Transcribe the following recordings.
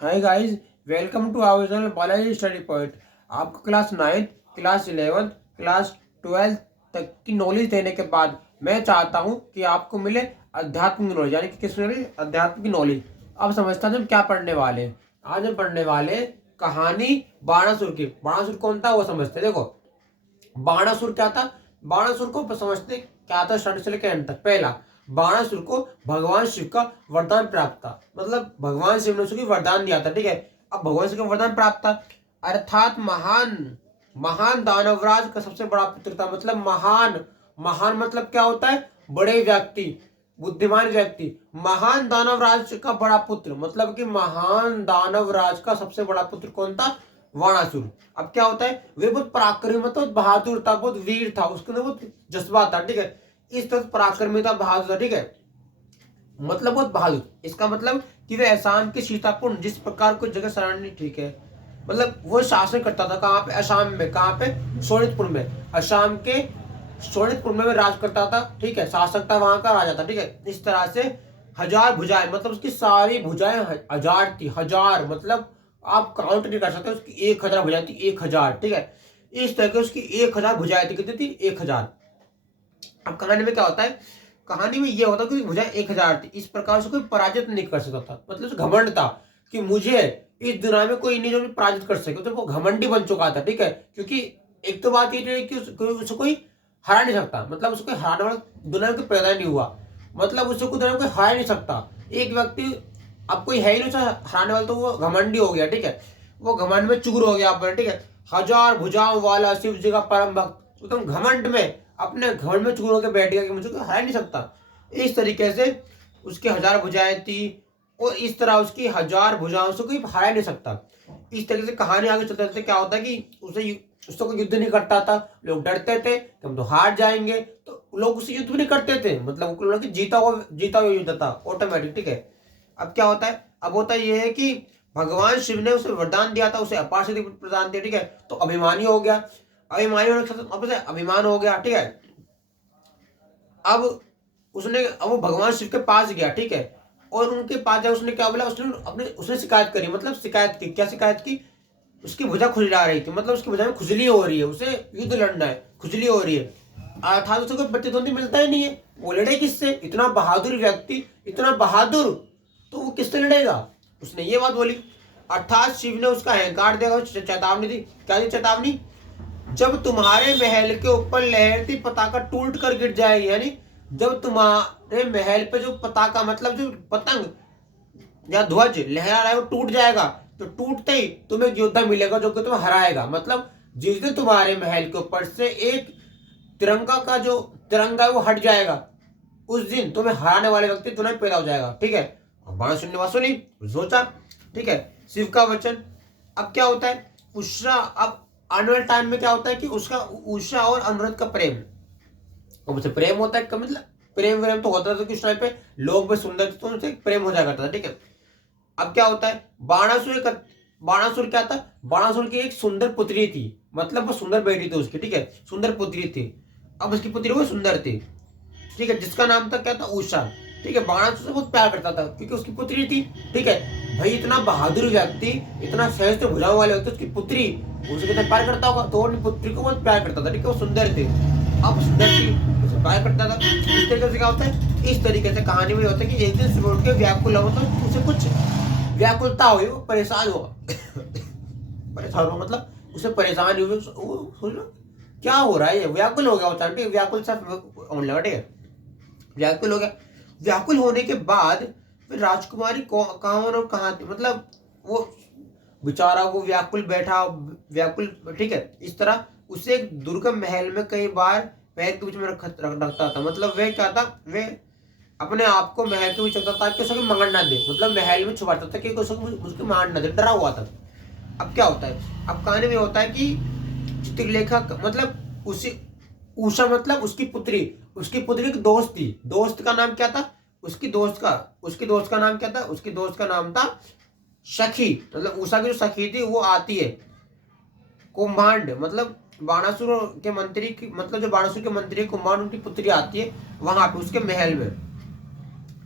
Hi guys, welcome to our channel Balaji study point. आपको class 9, class 11, class 12 तक की knowledge देने के बाद मैं चाहता हूं कि आपको मिले आध्यात्मिक नॉलेज, यानी कि किस नॉलेज? आध्यात्मिक नॉलेज। अब समझता हूं हम क्या पढ़ने वाले हैं। आज हम पढ़ने वाले हैं कहानी बाणासुर की। बाणासुर कौन था वो समझते हैं। देखो, बाणासुर क्या था? बाणासुर को समझते क्या था स्टार्टिंग से लेकर एंड तक। पहला, बाणासुर को भगवान शिव का वरदान प्राप्त था। मतलब भगवान शिव ने उसको वरदान दिया था। ठीक है, अब भगवान शिव का वरदान प्राप्त था अर्थात महान महान दानवराज का सबसे बड़ा पुत्र था। मतलब महान महान मतलब क्या होता है? बड़े व्यक्ति, बुद्धिमान व्यक्ति। महान दानवराज का बड़ा पुत्र मतलब कि महान दानवराज का सबसे बड़ा पुत्र कौन था? वाणासुर। अब क्या होता है? वे बहुत पराक्रमी था, बहुत बहादुर था, बहुत वीर था, उसके अंदर बहुत जज्बा था। ठीक है, इस तरह पराक्रमी था, बहादुर था। ठीक है, मतलब बहुत बहादुर। इसका मतलब कि वे असम के सीतापुर जिस प्रकार को जगह सराहनीय। ठीक है, मतलब वो शासन करता था कहाँ पे? असम में। कहाँ पे? शोणितपुर में। असम के शोणितपुर में राज करता था। ठीक है, शासक था, वहां का राजा था। ठीक है, इस तरह से हजार भुजाएं, मतलब उसकी सारी भुजाएं हजार थी। हजार मतलब आप काउंट नहीं कर सकते। उसकी 1000 भुजाएं थी, 1000। ठीक है, इस तरह के उसकी 1000 भुजाएं थी। कितनी थी? 1000। अब कहानी में क्या होता है? कहानी में यह होता है कि भुजाएं 1000 थी। इस प्रकार से कोई पराजित नहीं कर सकता था। मतलब उसे घमंड था कि मुझे इस दुनिया में कोई नहीं जो भी पराजित कर सके। तो वो घमंडी बन चुका था। ठीक है, क्योंकि एक तो बात ये थी कि उसे कोई हरा नहीं सकता। मतलब उसको हराने वाला दुनिया में पैदा नहीं हुआ। मतलब उसे कोई दुनिया में कोई हरा नहीं सकता। एक व्यक्ति, अब कोई है ही नहीं उसे हराने वाला, तो वो घमंडी हो गया। ठीक है, वो घमंड में चूर हो गया पर। ठीक है, हजार भुजाओं वाला शिव जी का परम भक्त एकदम घमंड में, अपने घमंड में चूर होकर बैठ गया कि मुझे कोई हरा नहीं सकता। इस तरीके से उसकी हजार भुजाएं थी और इस तरह उसकी हजार भुजाओं से कोई हरा नहीं सकता। इस तरीके से कहानी आगे चलते चलते क्या होता है कि उससे कोई युद्ध नहीं करता था। लोग डरते थे कि हम तो हार जाएंगे, तो लोग उससे युद्ध भी नहीं करते थे। मतलब लोग जीता हुआ युद्ध था ऑटोमेटिक। ठीक है, अब क्या होता है? अब होता है ये है कि भगवान शिव ने उसे वरदान दिया था, उसे अपार शक्ति प्रदान दिया। ठीक है, तो अभिमानी हो गया। अभिमानी होने के साथ अब उसे अभिमान हो गया। ठीक है, अब अब वो भगवान शिव के पास गया। ठीक है, और उनके पास जाकर उसने क्या बोला? उसने शिकायत करी। मतलब शिकायत की। क्या शिकायत की? उसकी भुजा खुजला रही थी। मतलब उसकी भुजा में खुजली हो रही है, उसे युद्ध लड़ना है, खुजली हो रही है। अर्थात उसे कोई प्रतिद्वंदी मिलता ही नहीं है। वो लड़े किससे? इतना बहादुर व्यक्ति, इतना बहादुर, तो वो किससे लड़ेगा? उसने ये बात बोली। अर्थात शिव ने उसका अहंकार देखा, चेतावनी दी। क्या दी चेतावनी? जब तुम्हारे महल के ऊपर लहरती पताका टूट कर गिर जाएगी, यानी जब तुम्हारे महल पे जो पताका, मतलब जो पतंग या ध्वज लहरा रहा है वो टूट जाएगा, तो टूटते ही तुम्हें एक योद्धा मिलेगा जो कि तुम्हें हराएगा। मतलब जिस दिन तुम्हारे महल के ऊपर से एक तिरंगा का जो तिरंगा है वो हट जाएगा, उस दिन तुम्हें हराने वाले व्यक्ति तुरंत पैदा हो जाएगा। ठीक है, और बाण शून्य वासुनी सोचा। ठीक है, शिव का वचन। अब क्या होता है? उषा, अब आने वाले टाइम में क्या होता है कि उसका उषा और अनुरुद्ध का प्रेम, अब उसे प्रेम होता है। मतलब प्रेम व्रेम तो होता था कि उस टाइम पे लोग भी सुंदर थे तो उनसे प्रेम हो जाया करता था। ठीक है, अब क्या होता है? बाणासुर क्या था? बाणासुर की एक सुंदर पुत्री थी। मतलब वो सुंदर बेटी थी उसकी। ठीक है, सुंदर पुत्री थी। अब उसकी पुत्री वो सुंदर थी। ठीक है, जिसका नाम था क्या था? उषा। ठीक है, बाणासुर से बहुत प्यार करता था क्योंकि उसकी पुत्री थी। ठीक है, भाई इतना बहादुर व्यक्ति, इतना सहस्त्र भुजाओं वाले व्यक्ति, उसकी पुत्री, उसे कितना प्यार करता होगा। तो वो अपनी पुत्री को बहुत प्यार करता था। ठीक है, वो सुंदर थी। अब सुंदर थी, उसे प्यार करता था। इस तरीके से क्या होता है? इस तरीके से कहानी में होता है कि एक दिन सुबह उठ के व्याकुल हो, तो उसे कुछ व्याकुलता हुई, वो परेशान हुआ। परेशान हुआ मतलब उसे परेशान हुई। वो सोच लो क्या हो रहा है, ये व्याकुल हो गया। वो चाहते व्याकुल सा होने लगा। ठीक है, व्याकुल हो गया। व्याकुल होने के बाद फिर राजकुमारी कहाँ और कहाँ थी? मतलब वो बेचारा वो व्याकुल बैठा, व्याकुल। ठीक है, इस तरह उसे एक दुर्गम महल में कई बार पैर के बीच में रखता था। मतलब वे क्या था? वे अपने आप को महल के बीच रखता था ताकि उसे मार ना दे। मतलब महल में छुपाता था कि उसको मार ना दे, डरा हुआ था। अब क्या होता है? अब कहानी में होता है कि चित्रलेखा मतलब उसी उषा, मतलब उसकी पुत्री की दोस्त थी। दोस्त का नाम क्या था? उसकी दोस्त का नाम क्या था? उसकी दोस्त का नाम था सखी। मतलब उषा की जो सखी थी वो आती है कुंभांड, मतलब बाणासुर के मंत्री की, मतलब जो बाणासुर के मंत्री कुंभांड, उनकी पुत्री आती है वहां पे उसके महल में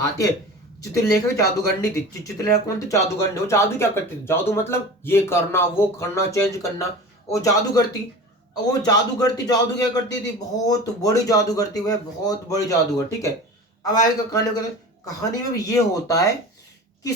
आती है। चित्रलेखा की जादूगरनी थी। चित्रलेखा कौन थी? जादूगरनी। वो जादू क्या करती थी? जादू मतलब ये करना वो करना, चेंज करना। वो जादूगर थी। और वो जादूगर थी, जादू क्या करती थी? बहुत बड़ी जादूगर थी, वह बहुत बड़ी जादूगर। ठीक है। अब आगे कहानी को, कहानी में भी ये होता है कि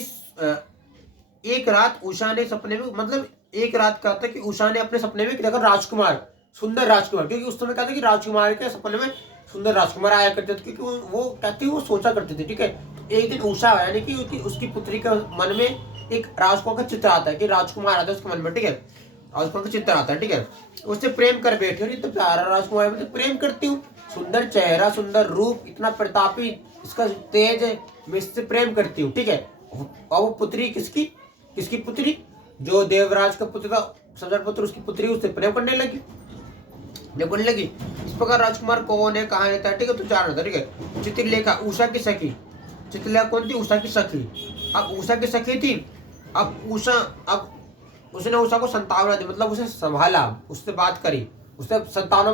एक रात उषा ने सपने में, मतलब एक रात का था कि उषा ने अपने सपने में देखा राजकुमार, सुंदर राजकुमार। क्योंकि उस समय क्या था कि राजकुमार के सपने में सुंदर राजकुमार आया करते थे, क्योंकि वो कहती वो सोचा करते थे। ठीक है। तो एक दिन उषा यानी कि उसकी पुत्री के मन में एक राजकुमार का चित्र आता है, कि राजकुमार आता है उसके मन में। ठीक है। राजकुमार का चित्र आता है। ठीक है। उससे प्रेम कर बैठे, और ये तो प्यारा राजकुमार है, तो प्रेम करती हूँ, सुंदर चेहरा, सुंदर रूप, इतना प्रतापी, इसका तेज है, मैं इससे प्रेम करती हूँ। ठीक है। और वो पुत्री किसकी? किसकी पुत्री? जो देवराज का पुत्र था, सजर पुत्र, उसकी पुत्री उससे प्रेम करने लगी, बोलने लगी। इस प्रकार राजकुमार कौन है, कहाँ रहता है, ठीक है, तो जान रहा था। ठीक है। चित्रलेखा उषा की सखी। चित्रलेखा कौन थी? उषा की सखी। अब उषा की सखी थी। अब उसने उषा को संतावना दी, मतलब उसे संभाला, उससे बात करी, उससे संतावना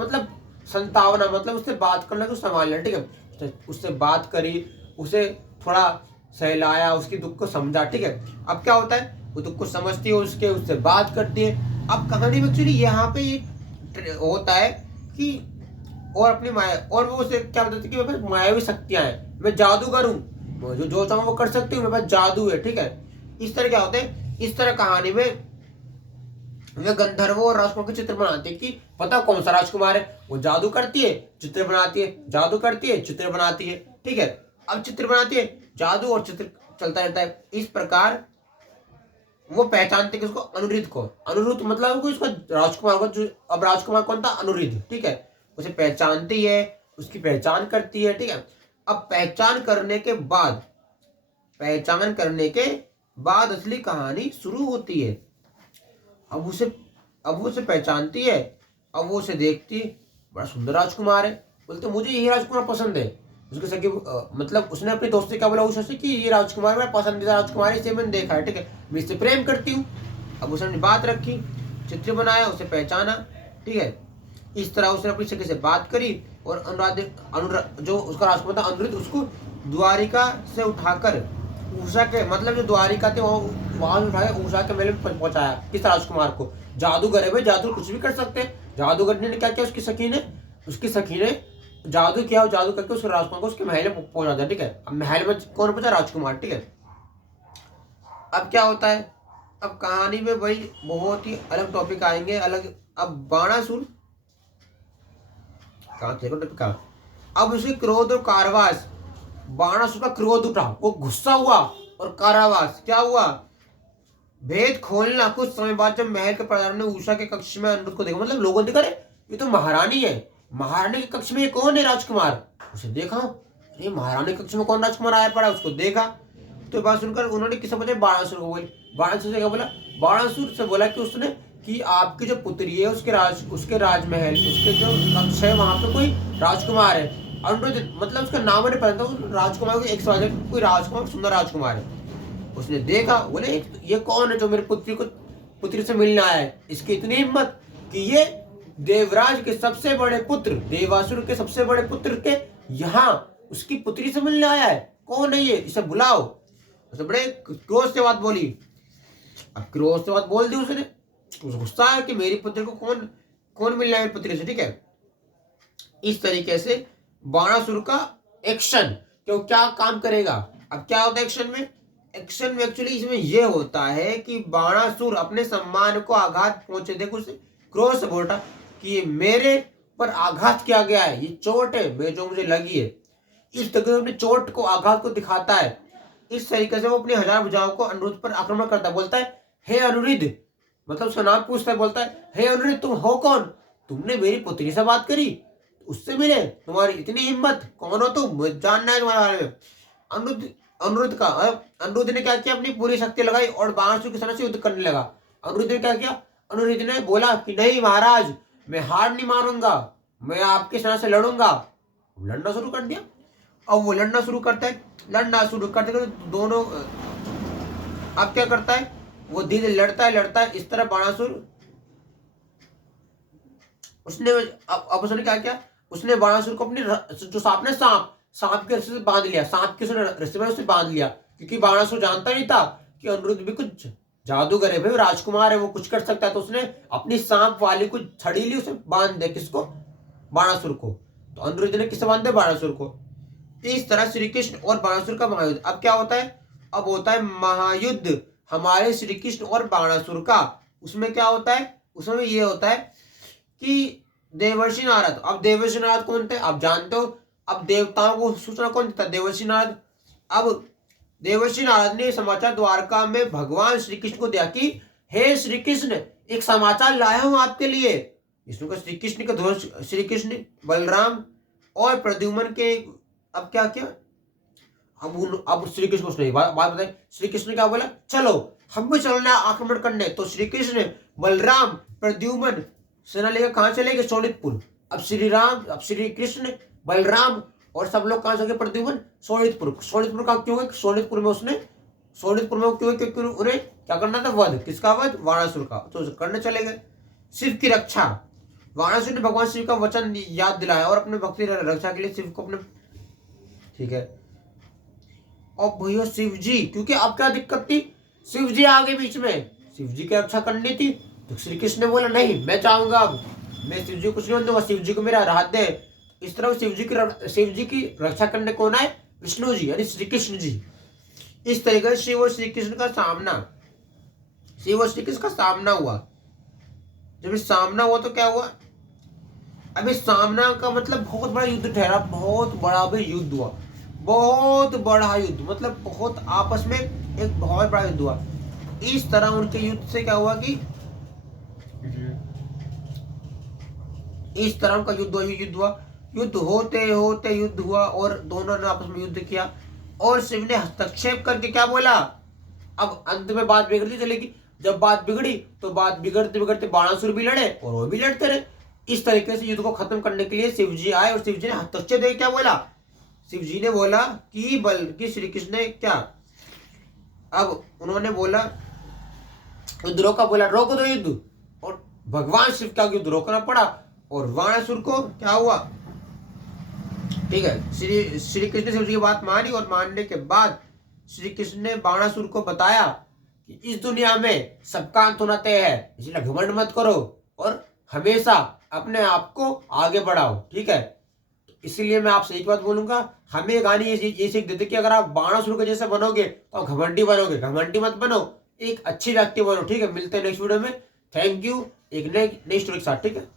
मतलब उससे बात करना, तो संभालना। ठीक है। उससे बात करी, उसे थोड़ा सहलाया, उसकी दुख को समझा। ठीक है। अब क्या होता है, वो दुख को समझती है, उससे बात करती है। अब कहानी में एक्चुअली यहाँ पे होता है कि और अपनी माया, और वो उसे क्या बताती है कि मेरे पास मायावी शक्तियां हैं, मैं जादूगर हूँ, जो चाहूँ वो कर सकती हूँ, मेरे पास जादू है। ठीक है। इस तरह क्या होता है, इस तरह कहानी में वे गंधर्वों और राजकुमार के चित्र बनाते हैं कि पता कौन सा राजकुमार है। वो जादू करती है, चित्र बनाती है, जादू करती है, चित्र बनाती है। ठीक है। अब चित्र बनाती है, जादू और चित्र चलता रहता है। इस प्रकार वो पहचानते कि उसको अनुरुद्ध को, अनुरुद्ध मतलब इसको राजकुमार को, जो अब राजकुमार कौन था? अनुरुद्ध। ठीक है। उसे पहचानती है, उसकी पहचान करती है। ठीक है। अब पहचान करने के बाद असली कहानी शुरू होती है। अब उसे अब वो उसे पहचानती है। अब वो उसे देखती है, बड़ा सुंदर राजकुमार है, बोलते मुझे यही राजकुमार पसंद है। उसके सके मतलब उसने अपने दोस्त से क्या बोला, उसे कि ये राजकुमार मेरा पसंदीदा राजकुमार है, इसे मैंने देखा है। ठीक है। मैं इससे प्रेम करती हूँ। अब उसने बात रखी, चित्र बनाया, उसे पहचाना। ठीक है। इस तरह उसने अपनी सखी से बात करी, और अनुराग जो उसका राजकुमार था अनुरुद्ध, उसको द्वारिका से उठाकर उषा के, मतलब जो द्वारिका थे वहां उठाया, उषा के महल में पहुंचाया। किस राजकुमार को? जादूगर है भाई, जादू कुछ भी कर सकते हैं। जादूगर ने क्या किया, उसकी सखी ने जादू किया, और जादू करके उस राजकुमार को उसके महल में पहुंचा दिया। ठीक है। अब महल में कौन पहुंचा? राजकुमार। ठीक है। अब क्या होता है, अब कहानी में भाई बहुत ही अलग टॉपिक आएंगे, अलग। अब बाणासुर कहा, अब उसके क्रोध और कारावास, बाणासुर का क्रोध उठा, वो गुस्सा हुआ, और कारावास क्या हुआ, भेद खोलना। कुछ समय बाद जब महल के प्रधान ने उषा के कक्ष में अनुरुद्ध को देखा, मतलब लोगों ने देखा, ये तो महारानी है, महारानी के कक्ष में ये कौन है राजकुमार? उसे देखा, ये महारानी के कक्ष में कौन राजकुमार आया पड़ा, उसको देखा। तो बात सुनकर उन्होंने किसे बताया? बाणासुर को बोली। बाणासुर से क्या बोला? बाणासुर से बोला कि उसने कि आपकी जो पुत्री है उसके राजमहल, उसके जो कक्ष है वहां पे कोई राजकुमार है, अनुरुद्ध, मतलब उसका नाम नहीं पता था, राजकुमार को एक सवाल, कोई राजकुमार, सुंदर राजकुमार है। उसने देखा, बोले ये कौन है जो मेरी पुत्री से मिलने आया है? इसकी इतनी हिम्मत कि ये देवराज के सबसे बड़े पुत्र, देवासुर के सबसे बड़े पुत्र के यहाँ उसकी पुत्री से मिलने आया है, कौन है ये? इसे बुलाओ। उसे बड़े क्रोध से बात बोली। अब क्रोध से बात बोल दी उसने, उसको गुस्सा है कि मेरी पुत्री को कौन कौन मिलना है मेरी पुत्री से। ठीक है। इस तरीके से बाणासुर का एक्शन, कि वो क्या काम करेगा। अब क्या होता है एक्शन में? एक्शन में एक्चुअली इसमें यह होता है कि बाणासुर अपने सम्मान को आघात पहुंचे, देखो उसे क्रोध से बोलता कि ये मेरे पर आघात किया गया है, ये चोट है मैं जो मुझे लगी है। इस तरीके से अपनी चोट को, आघात को दिखाता है। इस तरीके से वो अपनी हजार भुजाओं को अनुरुद्ध पर आक्रमण करता है, बोलता है हे अनुरुद्ध, मतलब उसका नाम पूछता है, बोलता है हे अनुरुद्ध तुम हो कौन? तुमने मेरी पुत्री से बात करी, उससे मिले, तुम्हारी इतनी हिम्मत, कौन हो तुम, मुझे जानना है तुम्हारे बारे में। अनुरुद्ध अनुरुद्ध ने क्या किया, अपनी पूरी शक्ति लगाई और बाणासुर के सेना से युद्ध करने लगा। अनुरुद्ध ने क्या किया? अनुरुद्ध ने बोला कि नहीं महाराज, मैं हार नहीं मानूंगा, मैं आपके सेना से लड़ूंगा। लड़ना शुरू कर दिया। अब वो लड़ना शुरू करता है, लड़ना शुरू करते करते दोनों, अब क्या करता है, वो धीरे लड़ता है इस तरह बाणासुर, उसने अब उसने क्या किया, उसने बाणासुर को अपनी जो सांप ने सांप सांप के रस्से से बांध लिया, सांप के रस्से में उसे बांध लिया, क्योंकि बाणासुर जानता नहीं था कि अनिरुद्ध भी कुछ जादूगर है, भाई राजकुमार है, वो कुछ कर सकता है। तो उसने अपनी सांप वाली को छड़ी ली, उसे बांध दिया, किसको? बाणासुर को। तो अनिरुद्ध ने किससे बांध दिया? बाणासुर को। इस तरह श्री कृष्ण और बाणासुर का महायुद्ध। अब क्या होता है? अब होता है महायुद्ध हमारे श्री कृष्ण और बाणासुर का। उसमें क्या होता है? उसमें ये होता है कि देवर्षि नारद, अब देवर्षि नारद कौन थे? आप जानते हो। अब देवताओं को सूचना कौन देता? देवर्षि नारद। अब देवर्षि नारद ने समाचार द्वारका में भगवान श्री कृष्ण को दिया कि हे श्री कृष्ण, एक समाचार लाया हूं आपके लिए। इसमें श्री कृष्ण के ध्वज, श्री कृष्ण, बलराम और प्रद्युम्न के। अब क्या किया? अब श्री कृष्ण को सुनिए बात बताए। श्री कृष्ण ने क्या बोला? चलो हम भी चलना आक्रमण करने। तो श्री कृष्ण, बलराम, प्रद्युम्न सेना लेकर कहां चले गए? शोणितपुर। अब श्री कृष्ण, बलराम और सब लोग कहां चले? प्रद्युम्न शोणितपुर। शोणितपुर का क्यों है? शोणितपुर में क्यों? क्योंकि उन्हें क्या करना था? वध। किसका वध? वाणासुर का। तो करने चले गए। शिव की रक्षा। वाणासुर ने भगवान शिव का वचन याद दिलाया और अपने भक्ति रक्षा के लिए शिव को अपने, ठीक है। और भैया शिव जी, क्योंकि अब क्या दिक्कत थी? शिव जी आगे बीच में, शिव जी की रक्षा करनी थी। तो श्री कृष्ण ने बोला नहीं, मैं चाहूंगा, अब मैं शिव जी को कुछ नहीं दूंगा, शिव जी को मेरा राहत दे। इस तरह शिव जी की रक्षा करने कौन आए? विष्णु जी, यानी श्री कृष्ण जी। इस तरीके से शिव और श्री कृष्ण का सामना हुआ। जब इस सामना हुआ तो क्या हुआ? अब इस सामना का मतलब बहुत बड़ा युद्ध ठहरा, बहुत बड़ा भी युद्ध हुआ, बहुत बड़ा युद्ध, मतलब बहुत आपस में एक बहुत बड़ा युद्ध हुआ। इस तरह उनके युद्ध से क्या हुआ कि इस तरह उनका युद्ध होते युद्ध हुआ और दोनों ने आपस में युद्ध किया। और शिव ने हस्तक्षेप करके क्या बोला? अब अंत में बात बिगड़ती चलेगी। जब बात बिगड़ी तो बात बिगड़ते बिगड़ते बाणासुर भी लड़े और वो भी लड़ते रहे। इस तरीके से युद्ध को खत्म करने के लिए शिव जी आए और शिव जी ने हस्तक्षेप देकर क्या बोला? शिव जी ने बोला कि श्री कृष्ण ने क्या, अब उन्होंने बोला युद्ध रोका, बोला रोक दो युद्ध, और भगवान शिव का युद्ध रोकना पड़ा और वाणासुर को क्या हुआ? ठीक है, श्री कृष्ण ने शिव जी की बात मानी और मानने के बाद श्री कृष्ण ने बाणासुर को बताया कि इस दुनिया में सबका अंत होना तय है, इसलिए घमंड मत करो और हमेशा अपने आप को आगे बढ़ाओ। ठीक है, इसीलिए मैं आपसे एक बात बोलूंगा, हमें ये गानी ये सीख देते कि अगर आप बाणासुर के जैसे बनोगे तो आप घमंडी बनोगे। घमंडी मत बनो, एक अच्छी व्यक्ति बनो। ठीक है, मिलते हैं नेक्स्ट वीडियो में। थैंक यू, एक नई स्टोरी के साथ। ठीक है।